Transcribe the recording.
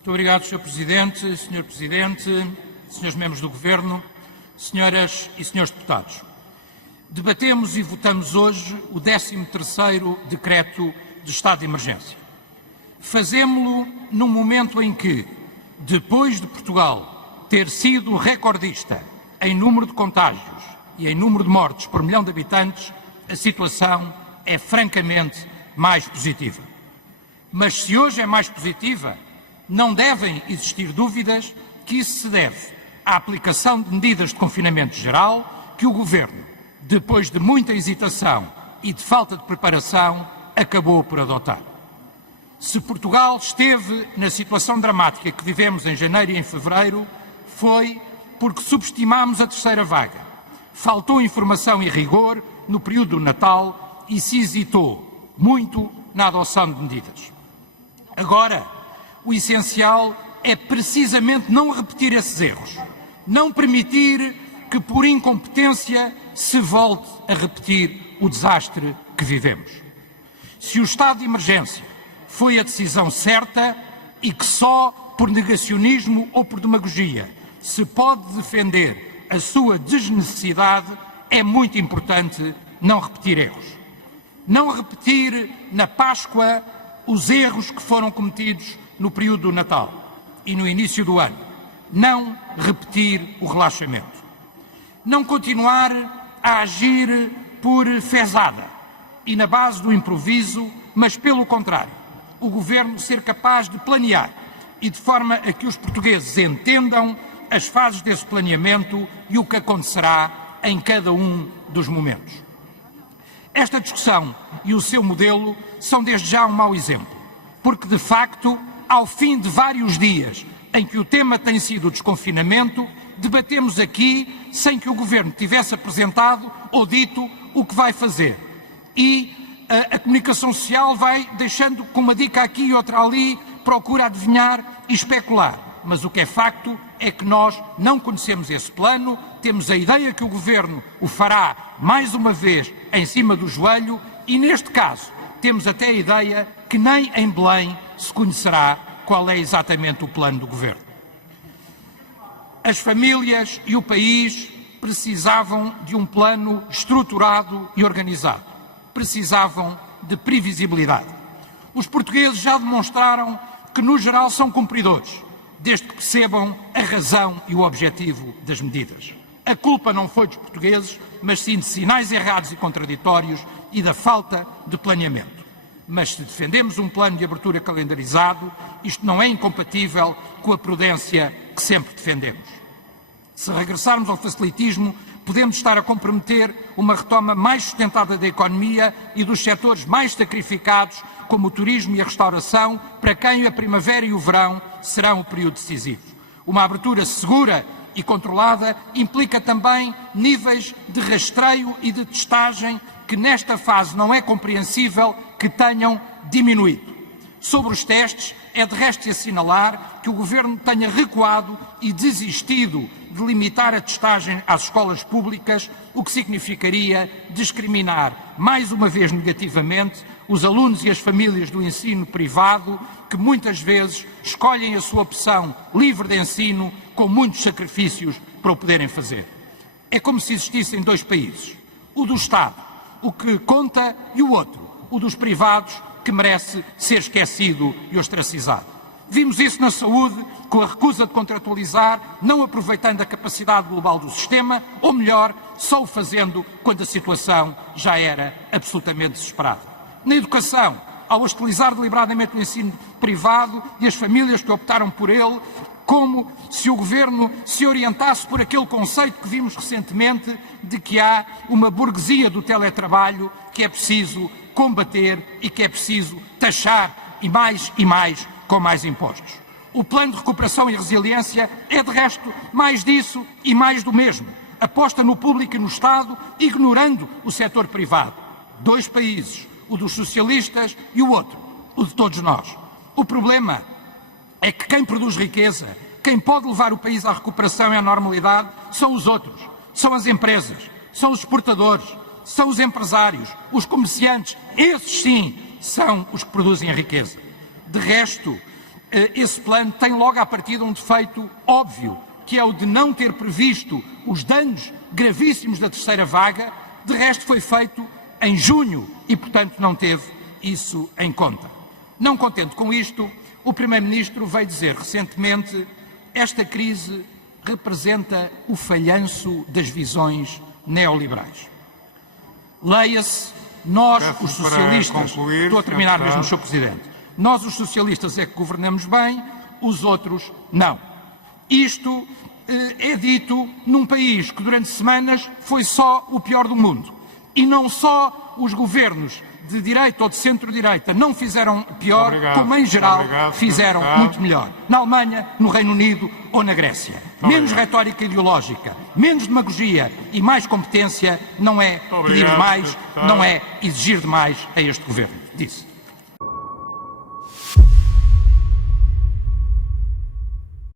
Muito obrigado, Sr. Presidente, Sr. Presidente, Srs. Membros do Governo, Senhoras e Senhores Deputados. Debatemos e votamos hoje o 13º Decreto de Estado de Emergência. Fazemo-lo num momento em que, depois de Portugal ter sido recordista em número de contágios e em número de mortes por milhão de habitantes, a situação é francamente mais positiva. Mas se hoje é mais positiva, não devem existir dúvidas que isso se deve à aplicação de medidas de confinamento geral que o Governo, depois de muita hesitação e de falta de preparação, acabou por adotar. Se Portugal esteve na situação dramática que vivemos em janeiro e em fevereiro, foi porque subestimámos a terceira vaga. Faltou informação e rigor no período do Natal e se hesitou muito na adoção de medidas. Agora, o essencial é precisamente não repetir esses erros, não permitir que por incompetência se volte a repetir o desastre que vivemos. Se o estado de emergência foi a decisão certa e que só por negacionismo ou por demagogia se pode defender a sua desnecessidade, é muito importante não repetir erros. Não repetir na Páscoa os erros que foram cometidos no período do Natal e no início do ano. Não repetir o relaxamento. Não continuar a agir por fezada e na base do improviso, mas pelo contrário, o Governo ser capaz de planear e de forma a que os portugueses entendam as fases desse planeamento e o que acontecerá em cada um dos momentos. Esta discussão e o seu modelo são desde já um mau exemplo, porque de facto, ao fim de vários dias em que o tema tem sido o desconfinamento, debatemos aqui sem que o Governo tivesse apresentado ou dito o que vai fazer. E a comunicação social vai deixando com uma dica aqui e outra ali, procura adivinhar e especular. Mas o que é facto é que nós não conhecemos esse plano, temos a ideia que o Governo o fará mais uma vez em cima do joelho e, neste caso, temos até a ideia que nem em Belém se conhecerá qual é exatamente o plano do Governo. As famílias e o país precisavam de um plano estruturado e organizado. Precisavam de previsibilidade. Os portugueses já demonstraram que, no geral, são cumpridores, desde que percebam a razão e o objetivo das medidas. A culpa não foi dos portugueses, mas sim de sinais errados e contraditórios e da falta de planeamento. Mas se defendemos um plano de abertura calendarizado, isto não é incompatível com a prudência que sempre defendemos. Se regressarmos ao facilitismo, podemos estar a comprometer uma retoma mais sustentada da economia e dos setores mais sacrificados, como o turismo e a restauração, para quem a primavera e o verão serão o período decisivo. Uma abertura segura e controlada implica também níveis de rastreio e de testagem que nesta fase não é compreensível que tenham diminuído. Sobre os testes, é de resto de assinalar que o Governo tenha recuado e desistido de limitar a testagem às escolas públicas, o que significaria discriminar, mais uma vez negativamente, os alunos e as famílias do ensino privado, que muitas vezes escolhem a sua opção livre de ensino com muitos sacrifícios para o poderem fazer. É como se existissem dois países, o do Estado, o que conta, e o outro, o dos privados, que merece ser esquecido e ostracizado. Vimos isso na saúde, com a recusa de contratualizar, não aproveitando a capacidade global do sistema, ou melhor, só o fazendo quando a situação já era absolutamente desesperada. Na educação, ao hostilizar deliberadamente o ensino privado e as famílias que optaram por ele, como se o Governo se orientasse por aquele conceito que vimos recentemente de que há uma burguesia do teletrabalho que é preciso combater e que é preciso taxar e mais com mais impostos. O plano de recuperação e resiliência é, de resto, mais disso e mais do mesmo. Aposta no público e no Estado, ignorando o setor privado. Dois países, o dos socialistas e o outro, o de todos nós. O problema é que quem produz riqueza, quem pode levar o país à recuperação e à normalidade, são os outros, são as empresas, são os exportadores, são os empresários, os comerciantes, esses sim são os que produzem a riqueza. De resto, esse plano tem logo à partida um defeito óbvio, que é o de não ter previsto os danos gravíssimos da terceira vaga. De resto, foi feito em junho e, portanto, não teve isso em conta. Não contente com isto, o Primeiro-Ministro veio dizer recentemente: esta crise representa o falhanço das visões neoliberais. Leia-se, nós, os socialistas, estou a terminar mesmo, Sr. Presidente, nós, os socialistas, é que governamos bem, os outros não. Isto é dito num país que durante semanas foi só o pior do mundo. E não só os governos de direita ou de centro-direita não fizeram pior, como em geral fizeram muito melhor. Na Alemanha, no Reino Unido ou na Grécia. Menos retórica ideológica, menos demagogia e mais competência não é pedir mais, não é exigir demais a este governo. Disse.